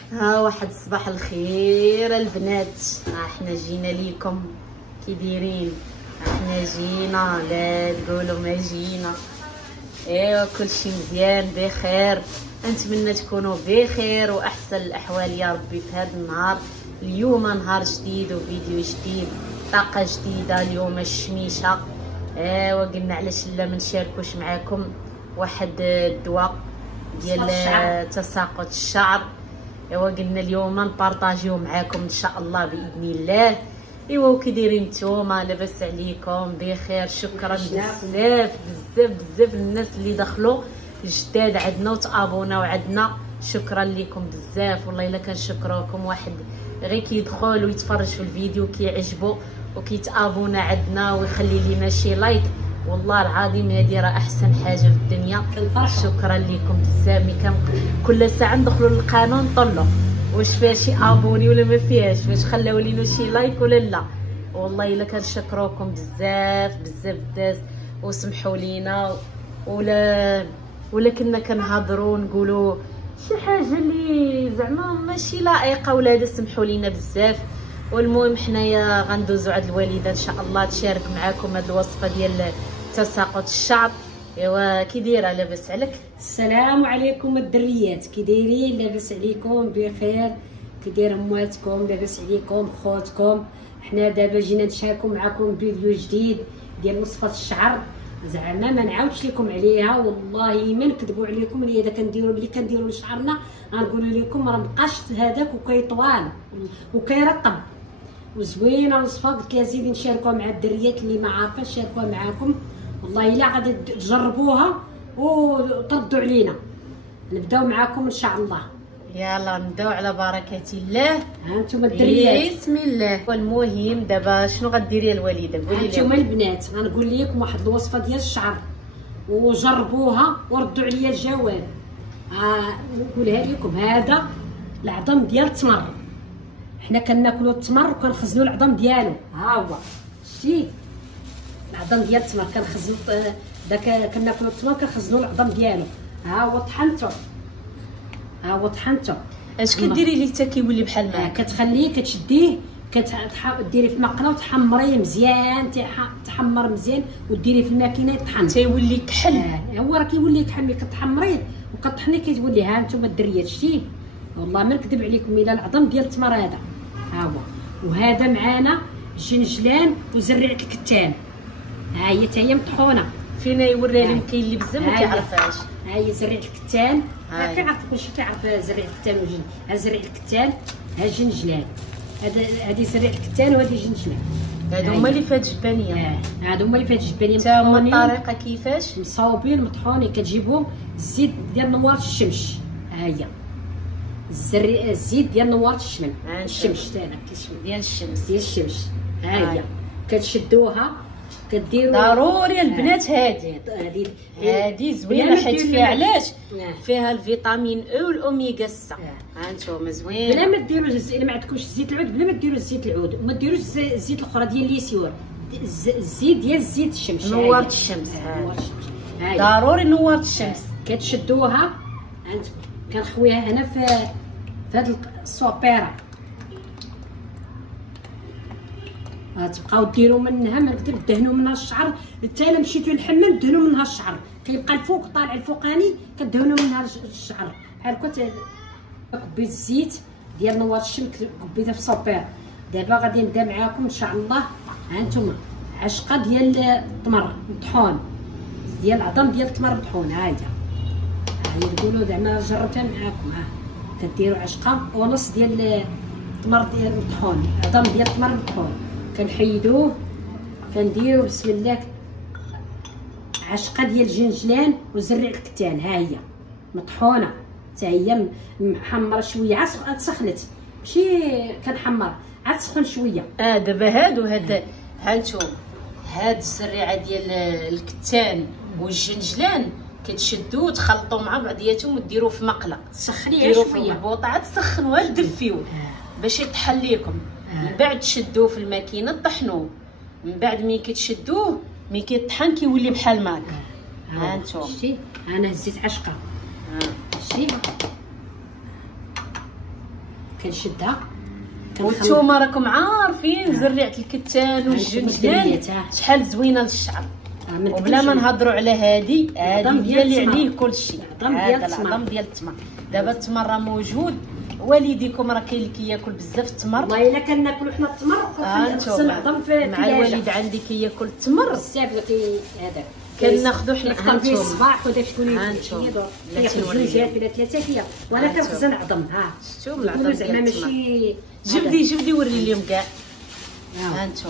ها واحد صباح الخير البنات. احنا جينا ليكم كي دايرين؟ احنا جينا، لا تقولوا ما جينا. ايوا كلشي مزيان بخير، نتمنى تكونوا بخير واحسن الاحوال يا ربي في هذا النهار. اليوم نهار جديد وفيديو جديد، طاقه جديده. اليوم الشميشه. ايوا قلنا علاش لا ما نشاركوش معاكم واحد الدواء ديال تساقط الشعر. ايوا قلنا اليوم نبارطاجيو معاكم ان شاء الله باذن الله. ايوا كي دايرين نتوما؟ لاباس عليكم بخير؟ شكرا بزاف بزاف بزاف الناس اللي دخلوا جداد عندنا وتابوناو عندنا، شكرا لكم بزاف والله الا كنشكروكم. واحد غير كيدخل ويتفرج في الفيديو كيعجبو وكيتابونا عندنا ويخلي لينا شي لايك، والله العظيم هذه راه احسن حاجه في الدنيا. شكرا لكم بزاف. ملي كان كل ساعه ندخلوا للقناه نطلوا واش فيها شي ابوني ولا ما فيهاش، واش خلاو لينا شي لايك ولا لا. والله الا كنشكروكم بزاف بزاف بزاف. وسمحوا لينا ولا كنا كنهضروا نقولوا شي حاجه اللي زعما ماشي لائقه ولا هذا، سمحوا لينا بزاف. والمهم حنايا غندوزو عند الوالده ان شاء الله تشارك معاكم هذه الوصفه ديال تساقط الشعر. ايوا كي دايره؟ لاباس عليك؟ السلام عليكم الدريات، كي دايرين؟ لاباس عليكم بخير؟ كي داير امواتكم؟ لاباس عليكم خوتكم؟ حنا دابا جينا نشاركوا معكم فيديو جديد ديال وصفه الشعر. زعما ما نعاودش لكم عليها، والله ما نكذبوا عليكم. اللي اذا اللي كنديروا لشعرنا غنقول لكم راه مابقاش هذاك وكيطوال وكيرطب وزوينه الوصفه. قلت لها زيدي نشاركوها مع الدريات اللي ما عارفاش، نشاركوها معاكم. والله الا غادي تجربوها وتردوا علينا. نبداو معاكم ان شاء الله. يلا نبداو على بركه الله. ها انتم الدريات، بسم الله. والمهم دابا شنو غديري الوالده؟ قولي لي. انتم البنات غنقول لكم واحد الوصفه ديال الشعر وجربوها وردوا عليا الجواب. نقولها لكم. هذا العظم ديال التمر، حنا كناكلوا التمر وكنخزنوا العظم ديالو. ها هو شتي العظم ديال التمر كنخزنوا داك، كناكلوا التمر كنخزنوا العظم ديالو. ها هو طحنته، ها هو طحنته. اش كديري ليه حتى كيولي بحال ما كتخليه كتشديه ديريه في مقله وتحمريه مزيان، تحمر مزيان وديريه في الماكينه يطحن تيولي كحل. هو راه كيولي كحل ملي كتحمريه وكطحنيه كيولي. ها انتم الدريات شتيه؟ والله ما نكذب عليكم الا العظم ديال التمر هذا. ها هو. وهذا معانا جنجلان وزريعه الكتان. ها هي حتى هي مطحونه. فينا يوريها لهم كاين اللي بزاف ما كيعرفهاش. ها هي زريعه الكتان. كيعرف كلشي كيعرف زريعه الكتان وجن. ها زريعه الكتان، ها جنجلان. هذه زريعه الكتان وهذه جنجلان. هادو هما اللي فهاد الجبانيه. هادو هما اللي فهاد الجبانيه. حتى هما الطريقه كيفاش؟ مصاوبين مطحونين. كتجيبهم الزيت ديال نوار الشمس. ها هي الزيت ديال نوار الشمس تاعنا ديال الشمس. ها هي كتشدوها كديروا. ضروري البنات هذه زوينه حيت فيها علاش؟ فيها الفيتامين او والاوميغا 6. ها انتم زوين. بلا ما ديروا الا ما عندكمش زيت العود، بلا ما ديروا زيت العود وما ديروش الزيت الاخرى ديال اليسيور، الزيت ديال زيت الشمس. نوار الشمس. ضروري نوار الشمس. كتشدوها. انتم كنخويها هنا في هاد الصوبيره. غتبقاو ديروا منها، ما نكذب، دهنوا منها الشعر. حتى الا مشيتوا للحمام دهنوا منها الشعر، كيبقى الفوق طالع الفوقاني كدهنوا منها الشعر بحال كبيت الزيت ديال نوار الشمس كبيتها في الصوبير. دابا غادي نبدا معاكم ان شاء الله. ها انتم عشقه ديال التمر مطحون، ديال العظم ديال التمر مطحون. ها هي تقولوا زعما جربتها معاكم. ها كديروا عشقه ونص ديال التمر ديال المطحون، عظم ديال التمر مطحون. كنحيدوه كنديروا بسم الله عشقه ديال الجنجلان وزريع الكتان. ها هي مطحونه حتى هي محمره شويه، عاد سخنت ماشي كنحمر، عاد سخن شويه. دابا هاد هانتوما هاد الزريعه ديال الكتان والجنجلان كتشدوه وتخلطوا مع بعضياتهم وديروه في مقله، تسخنيها شويه، ديروه في البوطه عاد تسخنوها تدفيوه باش يطحن ليكم. من بعد تشدوه في الماكينه طحنوه. من بعد ملي كتشدوه ملي كيطحن كيولي بحال ماك. ها انتم شتي انا هزيت عشقه. شتي كنشدها وانتوما راكم عارفين زريعه الكتان والجنجلان شحال زوينه للشعر. وبلا ما نهضروا على هذه ديال عليه كلشي. هذا العظم ديال التمر. دابا التمر راه موجود، والديكم راه كاين اللي كياكل بزاف التمر. والله الا كناكلوا حنا التمر خصنا العظم في مع الوالد عندي كياكل التمر بزاف. هذا كناخذوا حنا في الصباح وداك شكون كياخذ جوج ولا ثلاثه فيها، وانا كنخزن عظم. ها شفتوا العظم زعما ماشي جبدي وري اليوم كاع. ها انتم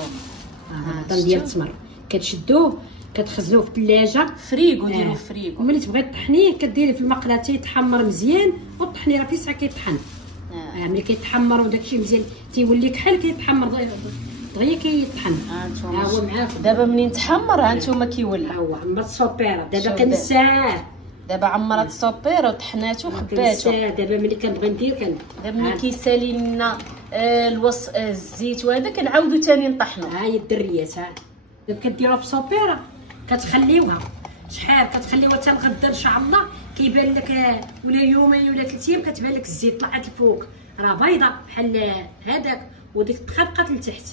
العظم ديال التمر كتشدوه كتخزنوه في الثلاجه فريغو. ديروا فريغو. وملي تبغي طحنيه كديري في المقله تيتحمر مزيان، والطحنيه راه في ساعه كيطحن. ملي كيتحمر وداكشي مزيان تيولي كحل كيتحمر دغيا كيطحن. ها هو معاكم دابا منين تحمر ها نتوما كيولع. ها هو عمرت السوبيره دابا كنساه. دابا عمرات السوبيره وطحناتو وخباتو. دابا ملي كنبغي ندير دابا ملي كيسالي لنا الزيت وهذا كنعاودو ثاني نطحنو. ها هي الدريات. ها دابا كديروها في السوبيره كتخليوها شحال كتخليوها حتى الغدا ان شاء الله كيبان لك، ولا يومين ولا 3 ايام كتبان لك الزيت طلعت الفوق راه بيضه بحال هذاك، وديك تخربقات لتحت.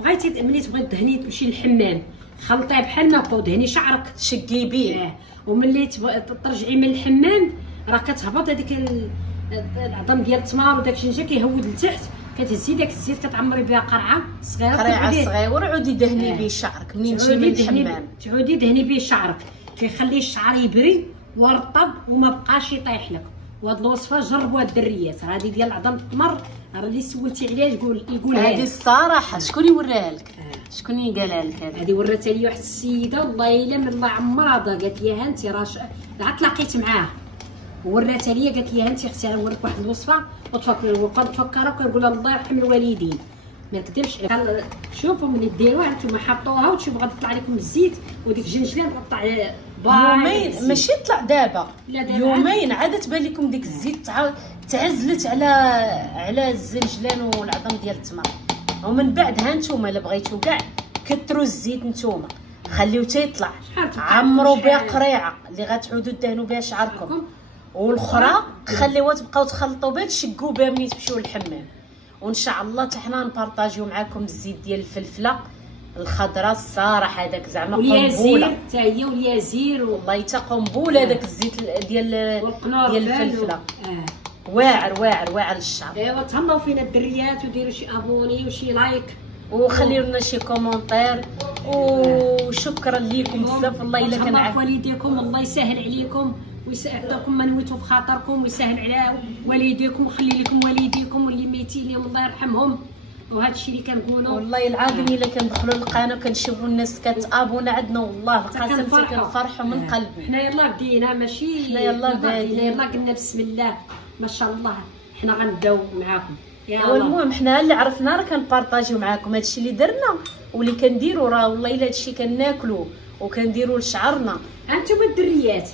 بغيتي ملي تبغي دهني تمشي للحمام خلطيه بحال ما بقاو دهني شعرك شقي بيه. وملي ترجعي من الحمام راه كتهبط هذيك العظم ديال التمر وداك الشيء كيهود لتحت، كتهزي داك الزيت كتعمري بها قرعه صغيره عودي دهني به شعرك منين تجي من الحمام. تعودي دهني به شعرك كيخلي الشعر يبري ورطب وما بقاش يطيح لك. وهاد الوصفه جربوها الدريات. هذه ديال عظم التمر راه اللي سولتي عليها يقول هذه الصراحه. شكون يوريها لك؟ شكون اللي قالها لك هذه؟ وراتها لي واحد السيده والله الا من الله عمرها قالت لي ها انت راه عاد تلاقيت معاه وراتها لي قالت لي ها انت اختي نوريك واحد الوصفه وبقى نفكرها وكنقول الله يرحم الوالدين ما نكذبش. شوفوا ملي ديروها نتوما حطوها وتشوفوا غتطلع لكم الزيت وديك الجنجلان غتطلع يومين ماشي طلع دابا يومين عاد تبان لكم ديك الزيت تعزلت على الزنجلان والعظم ديال التمر. ومن بعد ها نتوما الا بغيتو كاع كثروا الزيت نتوما خليوه تيطلع عمروا بها قريعه اللي غتعودوا دهنوا بها شعركم، والاخرى خليوها تبقاو تخلطوا بها تشقوا بها ملي تمشيو للحمام. وان شاء الله حتى حنا نبارطاجيو معكم الزيت ديال الفلفله الخضراء الصراحه هذاك زعما قنبوله حتى هي واليازير والله حتى قنبوله هذاك الزيت ديال الفلفله. واعر للشعر. ايوا تهلاو فينا الدريات وديروا شي ابوني وشي لايك وخليوا لنا شي كومونتير. وشكرا لكم بزاف الله الا كان عافاك والديكم. الله يسهل عليكم ويسعدكم ما نويتوا في خاطركم ويسهل على والديكم ويخلي لكم والديكم واللي ميتين لهم الله يرحمهم. وهذا الشيء اللي كنقولوا والله العظيم الا كندخلوا للقناه وكنشوفوا الناس كتابونا عندنا والله القسم كنفرحوا من قلبي. حنا يلاه بدينا ماشي حنا يلاه قلنا بسم الله ما شاء الله حنا غنبداو معاكم. المهم حنا اللي عرفنا راه كنبارطاجيو معاكم هادشي اللي درنا واللي كنديروا راه والله الا هادشي كناكلو وكنديروا لشعرنا. انتم الدريات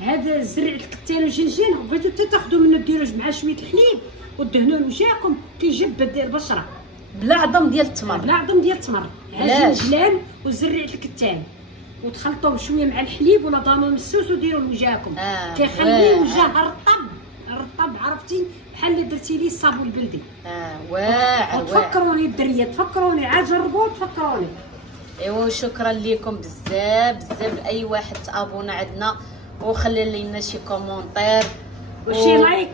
هذا الزرع الكتان والجنجان بغيتو تاخذوا منه ديروا مع شويه الحليب ودهنوا لوجهكم كيجبد البشره بلا عظم ديال التمر. بلا عظم ديال التمر الجنجلان وزرع الكتان وتخلطوا بشويه مع الحليب ولا ضامن مسوس وديروا لوجهكم كيخلي وجه رطب عرفتي بحال اللي درتي لي الصابون البلدي. واعر تفكروني الدريات تفكروني عاد جربوا تفكروني. ايوا شكرا لكم بزاف لاي واحد تابونا عندنا وخلي لنا شي كومونتير وشي لايك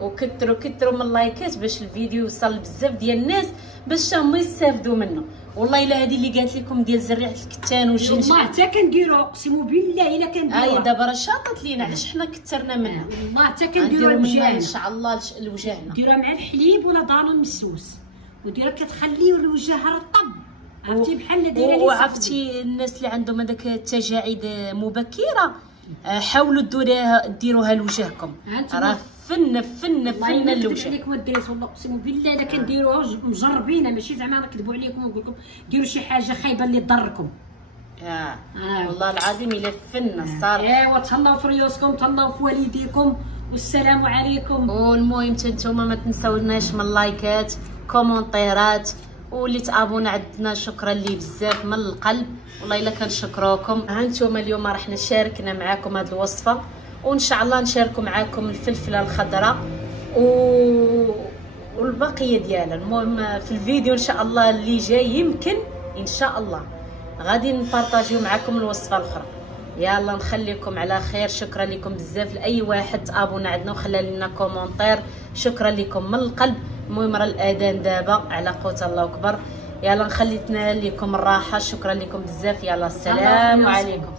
وكثروا من اللايكات باش الفيديو يوصل بزاف ديال الناس باش هما يستافدوا منه. والله الا هذه اللي قالت لكم ديال زريعه الكتان والجنجل والله حتى كنديروا اقسم بالله الا كنديروها. دابا راه شاطت لينا علاش حنا كثرنا منها. والله حتى كنديروها لوجهنا ان شاء الله لوجهنا. ديروها مع الحليب ولا ضانون مسوس وديروها كتخليو الوجه رطب عرفتي بحال دايره لي. وعرفتي الناس اللي عندهم هذاك التجاعيد مبكره حاولوا ديروها لوجهكم راه فن الوجه. عليكم الدريس والله اقسم بالله الا كنديروها مجربينها ماشي زعما نكذبوا عليكم ونقول لكم ديروا شي حاجه خايبه اللي تضركم. والله العظيم الا فن الصراحه. ايوا تهلاو في ريوسكم تهلاو في والديكم والسلام عليكم. والمهم نتوما ما تنساوناش من اللايكات كومونتيرات واللي تابونا عندنا شكرا لي بزاف من القلب والله الا كنشكروكم. ها نتوما اليوم راح نشاركنا معكم هذه الوصفه وان شاء الله نشاركوا معكم الفلفله الخضراء البقيه ديالها. المهم في الفيديو ان شاء الله اللي جاي يمكن ان شاء الله غادي نبارطاجيو معكم الوصفه الاخرى. يلا نخليكم على خير. شكرا لكم بزاف لاي واحد تابونا عندنا وخلى لنا كومونتير، شكرا لكم من القلب. المهم راه الاذان دابا على قوت الله اكبر. يلا نخليتنا لكم الراحه. شكرا لكم بزاف. يلا السلام عليكم.